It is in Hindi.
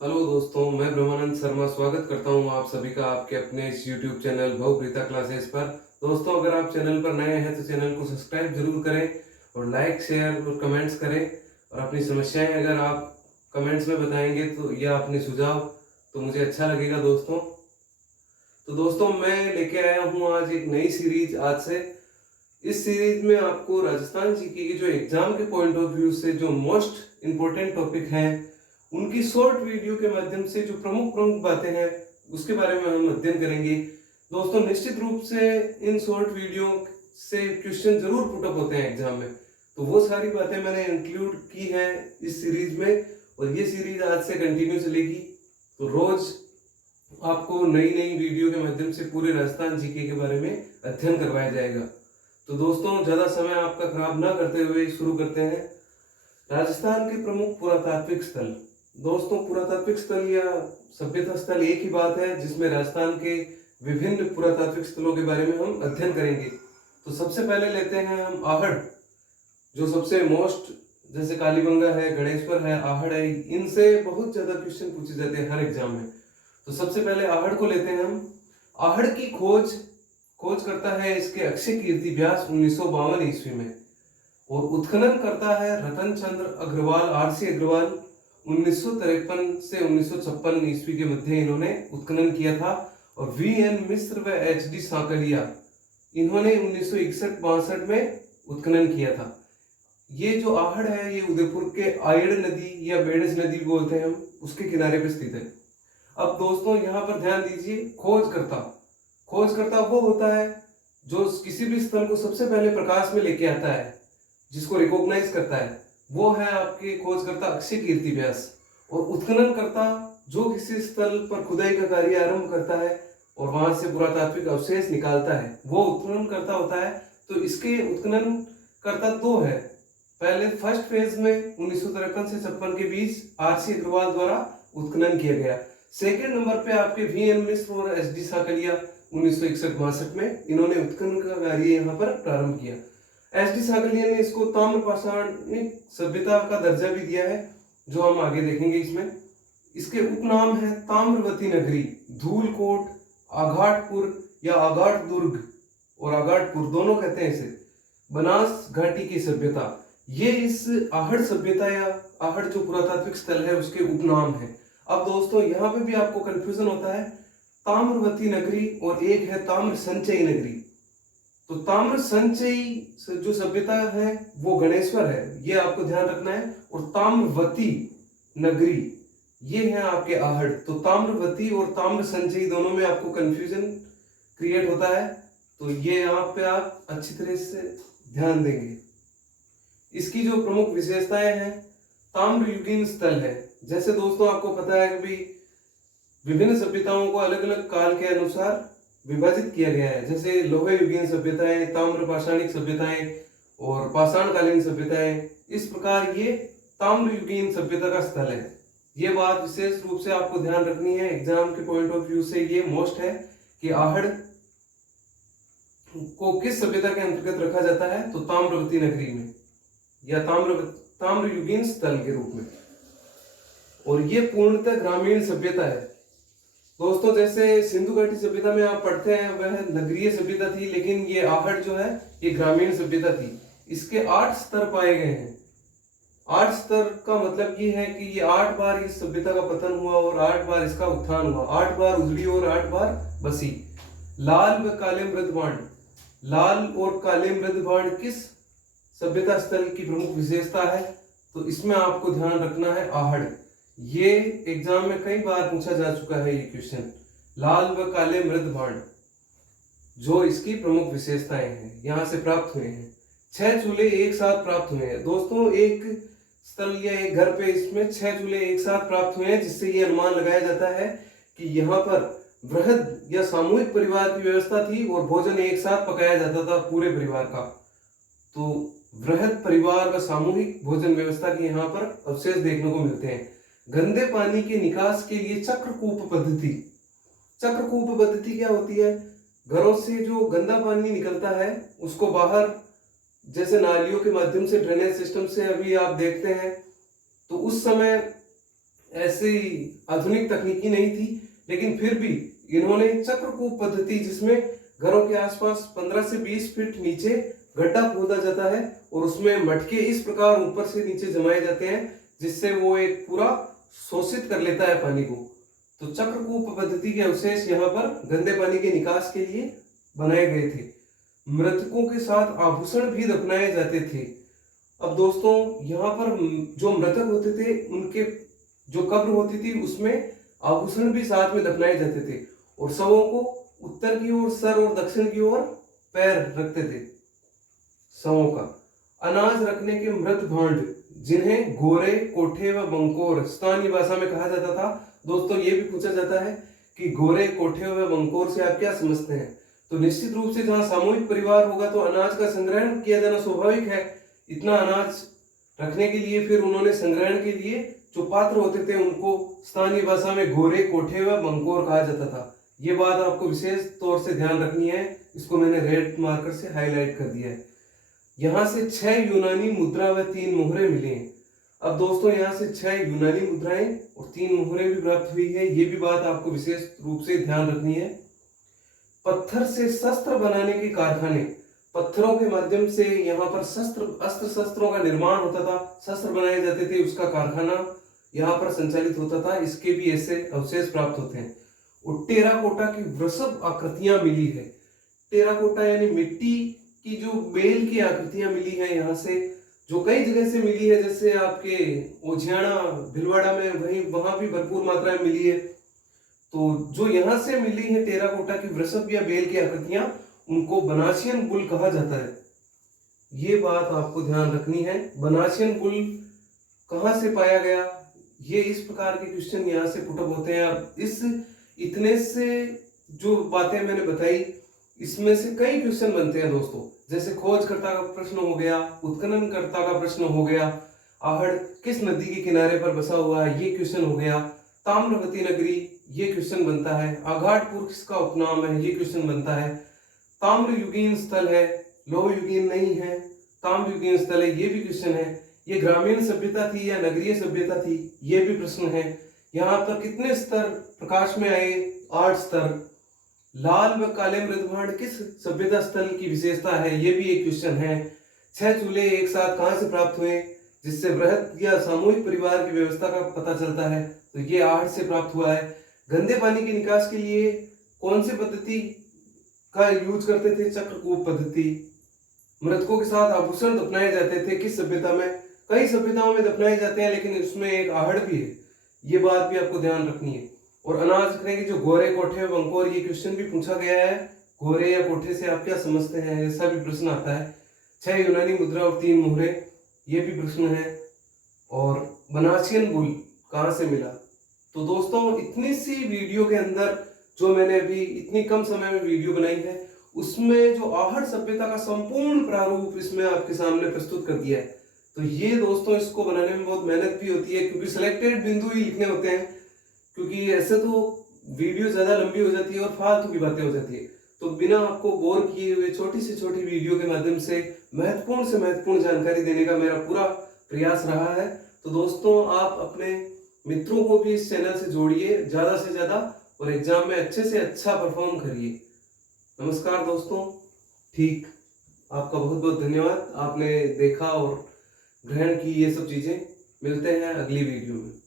हेलो दोस्तों, मैं ब्रह्मानंद शर्मा स्वागत करता हूं आप सभी का आपके अपने इस YouTube चैनल भवप्रीता क्लासेस पर। दोस्तों, अगर आप चैनल पर नए हैं तो चैनल को सब्सक्राइब जरूर करें और लाइक शेयर और कमेंट्स करें। और अपनी समस्याएं अगर आप कमेंट्स में बताएंगे तो या अपने सुझाव तो मुझे अच्छा लगेगा दोस्तों। तो दोस्तों, मैं लेके आया हूँ आज एक नई सीरीज आज से। इस सीरीज में आपको राजस्थान जीके के जो एग्जाम के पॉइंट ऑफ व्यू से जो मोस्ट इम्पोर्टेंट टॉपिक हैं उनकी शॉर्ट वीडियो के माध्यम से जो प्रमुख प्रमुख बातें हैं उसके बारे में हम अध्ययन करेंगे। दोस्तों, निश्चित रूप से इन शॉर्ट वीडियो से क्वेश्चन जरूर पुटअप होते हैं एग्जाम में, तो वो सारी बातें मैंने इंक्लूड की हैं इस सीरीज में और ये सीरीज आज से कंटिन्यू चलेगी। तो रोज आपको नई नई वीडियो के माध्यम से पूरे राजस्थान जीके के बारे में अध्ययन करवाया जाएगा। तो दोस्तों, ज्यादा समय आपका खराब ना करते हुए शुरू करते हैं। राजस्थान के प्रमुख पुरातात्विक स्थल। दोस्तों, पुरातात्विक स्थल या सभ्यता स्थल एक ही बात है जिसमें राजस्थान के विभिन्न पुरातात्विक स्थलों के बारे में हम अध्ययन करेंगे। तो सबसे पहले लेते हैं हम आहड़, जो सबसे मोस्ट, जैसे कालीबंगा है, गणेश्वर है, आहड़ है, इनसे बहुत ज्यादा क्वेश्चन पूछे जाते हैं हर एग्जाम में। तो सबसे पहले आहड़ को लेते हैं हम। आहड़ की खोज करता है इसके अक्षय कीर्ति व्यास 1952 ईस्वी में और उत्खनन करता है रतन चंद्र अग्रवाल, आरसी अग्रवाल। 1953 से 1956 ईस्वी के मध्य इन्होंने उत्खनन किया था। और वी.एन. मिश्र व एच.डी. सांकलिया, इन्होंने 1961-62 में उत्खनन किया था। ये जो आहड़ है ये उदयपुर के आयड़ नदी या बेडज नदी बोलते हैं हम, उसके किनारे पे स्थित है। अब दोस्तों, यहाँ पर ध्यान दीजिए, खोजकर्ता वो होता है जो किसी भी स्थल को सबसे पहले प्रकाश में लेके आता है, जिसको रिकॉग्नाइज करता है, वो है आपके खोजकर्ता अक्षय कीर्ति व्यास। और उत्खनन करता जो किसी स्थल पर खुदाई का कार्य आरंभ करता है और वहां से पुरातात्विक अवशेष निकालता है, वो उत्खनन करता होता है। तो इसके उत्खनन करता दो है। पहले फर्स्ट फेज में 1953 से 56 के बीच आरसी अग्रवाल द्वारा उत्खनन किया गया। सेकेंड नंबर पे आपके वी.एन. मिश्र और एच.डी. सांकलिया 1961-62 में इन्होंने उत्खनन का कार्य यहाँ पर प्रारंभ किया। एच.डी. सांकलिया ने इसको ताम्र पाषाणिक सभ्यता का दर्जा भी दिया है, जो हम आगे देखेंगे इसमें। इसके उपनाम है ताम्रवती नगरी, धूलकोट, आघाटपुर या आघाट दुर्ग और आघाटपुर दोनों कहते हैं इसे, बनास घाटी की सभ्यता। ये इस आहड़ सभ्यता या आहड़ जो पुरातात्विक स्थल है उसके उपनाम है। अब दोस्तों, यहाँ पे भी आपको कंफ्यूजन होता है, ताम्रवती नगरी और एक है ताम्र संचयी नगरी। तो ताम्र संचयी जो सभ्यता है वो गणेश्वर है, ये आपको ध्यान रखना है। और ताम्रवती नगरी ये है आपके आहड़। तो ताम्रवती और ताम्र संचयी दोनों में आपको कंफ्यूजन क्रिएट होता है, तो ये यहाँ पे आप अच्छी तरह से ध्यान देंगे। इसकी जो प्रमुख विशेषताएं हैं, ताम्रयुगीन स्थल है। जैसे दोस्तों आपको पता है कि विभिन्न सभ्यताओं को अलग अलग काल के अनुसार विभाजित किया गया है, जैसे लोह युगीन सभ्यताएं, ताम्र पाषाणिक सभ्यताएं और पाषाणकालीन सभ्यताएं। इस प्रकार ये ताम्रयुगीन सभ्यता का स्थल है। ये बात विशेष रूप से आपको ध्यान रखनी है, एग्जाम के पॉइंट ऑफ व्यू से ये मोस्ट है कि आहड़ को किस सभ्यता के अंतर्गत रखा जाता है, तो ताम्रवती नगरी में या ताम्रयुगीन स्थल के रूप में। और ये पूर्णतः ग्रामीण सभ्यता है। दोस्तों, जैसे सिंधु घाटी सभ्यता में आप पढ़ते हैं वह नगरीय सभ्यता थी, लेकिन ये आहड़ जो है ये ग्रामीण सभ्यता थी। इसके 8 स्तर पाए गए हैं। 8 स्तर का मतलब ये है कि ये 8 बार इस सभ्यता का पतन हुआ और 8 बार इसका उत्थान हुआ। 8 बार उजड़ी और 8 बार बसी। लाल व काले मृदबाण, लाल और काले मृदबाण किस सभ्यता स्थल की प्रमुख विशेषता है, तो इसमें आपको ध्यान रखना है आहड़। ये एग्जाम में कई बार पूछा जा चुका है ये क्वेश्चन। लाल व काले मृदबाण जो इसकी प्रमुख विशेषताएं हैं यहां से प्राप्त हुए हैं। 6 चूल्हे एक साथ प्राप्त हुए हैं। दोस्तों, एक स्थल या एक घर पे इसमें 6 चूल्हे एक साथ प्राप्त हुए हैं, जिससे ये अनुमान लगाया जाता है कि यहाँ पर वृहद या सामूहिक परिवार की व्यवस्था थी और भोजन एक साथ पकाया जाता था पूरे परिवार का। तो वृहद परिवार व सामूहिक भोजन व्यवस्था के यहाँ पर अवशेष देखने को मिलते हैं। गंदे पानी के निकास के लिए चक्रकूप पद्धति। चक्रकूप पद्धति क्या होती है? घरों से जो गंदा पानी निकलता है उसको बाहर, जैसे नालियों के माध्यम से ड्रेनेज सिस्टम से अभी आप देखते हैं, तो उस समय ऐसी आधुनिक तकनीकी नहीं थी, लेकिन फिर भी इन्होंने चक्रकूप पद्धति, जिसमें घरों के आसपास 15 से 20 फीट नीचे गड्ढा खोदा जाता है और उसमें मटके इस प्रकार ऊपर से नीचे जमाए जाते हैं, जिससे वो एक पूरा शोषित कर लेता है पानी को। तो चक्रकूप पद्धति के अवशेष यहाँ पर गंदे पानी के निकास के लिए बनाए गए थे। मृतकों के साथ आभूषण भी दफनाए जाते थे। अब दोस्तों, यहाँ पर जो मृतक होते थे उनके जो कब्र होती थी उसमें आभूषण भी साथ में दफनाए जाते थे और शवों को उत्तर की ओर सर और दक्षिण की ओर पैर रखते थे। शवों का अनाज रखने के मृत भांड, जिन्हें गोरे, कोठे व बंकोर स्थानीय भाषा में कहा जाता था। दोस्तों, ये भी पूछा जाता है कि गोरे, कोठे व बंकोर से आप क्या समझते हैं? तो निश्चित रूप से जहाँ सामूहिक परिवार होगा तो अनाज का संग्रहण किया जाना स्वाभाविक है। इतना अनाज रखने के लिए फिर उन्होंने संग्रहण के लिए जो पात्र होते थे उनको स्थानीय भाषा में गोरे, कोठे व बंकोर कहा जाता था। ये बात आपको विशेष तौर से ध्यान रखनी है। इसको मैंने रेड मार्कर से हाईलाइट कर दिया है। यहाँ से 6 यूनानी मुद्रा व 3 मोहरे मिले हैं। अब दोस्तों, यहाँ से 6 यूनानी मुद्राएं और 3 मोहरे भी प्राप्त हुई है। ये भी बात आपको विशेष रूप से ध्यान रखनी है। पत्थर से शस्त्र बनाने के कारखाने, पत्थरों के माध्यम से यहाँ पर अस्त्र शस्त्रों का निर्माण होता था, शस्त्र बनाए जाते थे, उसका कारखाना यहाँ पर संचालित होता था। इसके भी ऐसे अवशेष प्राप्त होते हैं। और टेराकोटा की वृषभ आकृतियां मिली है। टेराकोटा यानी मिट्टी की जो बेल की आकृतियां मिली है यहाँ से, जो कई जगह से मिली है, जैसे आपके ओझियाना, भिलवाड़ा में वहां भी भरपूर मात्रा में मिली है। तो जो यहाँ से मिली है टेराकोटा की वृषभ या बेल की आकृतियां, उनको बनासियन बुल कहा जाता है। ये बात आपको ध्यान रखनी है। बनासियन बुल कहाँ से पाया गया, ये इस प्रकार के क्वेश्चन यहाँ से पुटअप होते हैं। अब इस इतने से जो बातें मैंने बताई, इसमें से कई क्वेश्चन बनते हैं दोस्तों। जैसे खोजकर्ता का प्रश्न हो गया, उत्खननकर्ता का प्रश्न हो गया, आहड़ किस नदी के किनारे पर बसा हुआ है, ये क्वेश्चन हो गया। ताम्रवती नगरी, ये क्वेश्चन बनता है। आघाटपुर किसका उपनाम है, ये क्वेश्चन बनता है। ताम्रयुगीन स्थल है, लौह युगीन नहीं है, ताम्रयुगीन स्थल है, ये भी क्वेश्चन है। ये ग्रामीण सभ्यता थी या नगरीय सभ्यता थी, ये भी प्रश्न है। यहाँ पर कितने स्तर प्रकाश में आए, 8 स्तर। लाल व काले मृदभांड किस सभ्यता स्थल की विशेषता है, ये भी एक क्वेश्चन है। 6 चूल्हे एक साथ कहाँ से प्राप्त हुए, जिससे बृहत या सामूहिक परिवार की व्यवस्था का पता चलता है, तो ये 8 से प्राप्त हुआ है। गंदे पानी के निकास के लिए कौन सी पद्धति का यूज करते थे, चक्रकूप पद्धति। मृतकों के साथ आभूषण दफनाए जाते थे, किस सभ्यता में, कई सभ्यताओं में दफनाए जाते हैं, लेकिन उसमें एक आहड़ भी है, ये बात भी आपको ध्यान रखनी है। और अनाज रखने की जो गोरे, कोठे, बंकोर, ये क्वेश्चन भी पूछा गया है। गोरे या कोठे से आप क्या समझते हैं, ऐसा भी प्रश्न आता है। 6 यूनानी मुद्रा और 3 मोहरे, ये भी प्रश्न है। और बनासियन बुल कहाँ से मिला। तो दोस्तों, इतनी सी वीडियो के अंदर जो मैंने अभी इतनी कम समय में वीडियो बनाई है, उसमें जो आहड़ सभ्यता का संपूर्ण प्रारूप इसमें आपके सामने प्रस्तुत कर दिया है। तो ये दोस्तों, इसको बनाने में बहुत मेहनत भी होती है, क्योंकि सिलेक्टेड बिंदु ही लिखने होते हैं, क्योंकि ऐसे तो वीडियो ज्यादा लंबी हो जाती है और फालतू की बातें हो जाती है। तो बिना आपको बोर किए हुए छोटी से छोटी वीडियो के माध्यम से महत्वपूर्ण जानकारी देने का मेरा पूरा प्रयास रहा है। तो दोस्तों, आप अपने मित्रों को भी इस चैनल से जोड़िए ज्यादा से ज्यादा और एग्जाम में अच्छे से अच्छा परफॉर्म करिए। नमस्कार दोस्तों, ठीक, आपका बहुत बहुत धन्यवाद, आपने देखा और ग्रहण की ये सब चीजें। मिलते हैं अगली वीडियो में।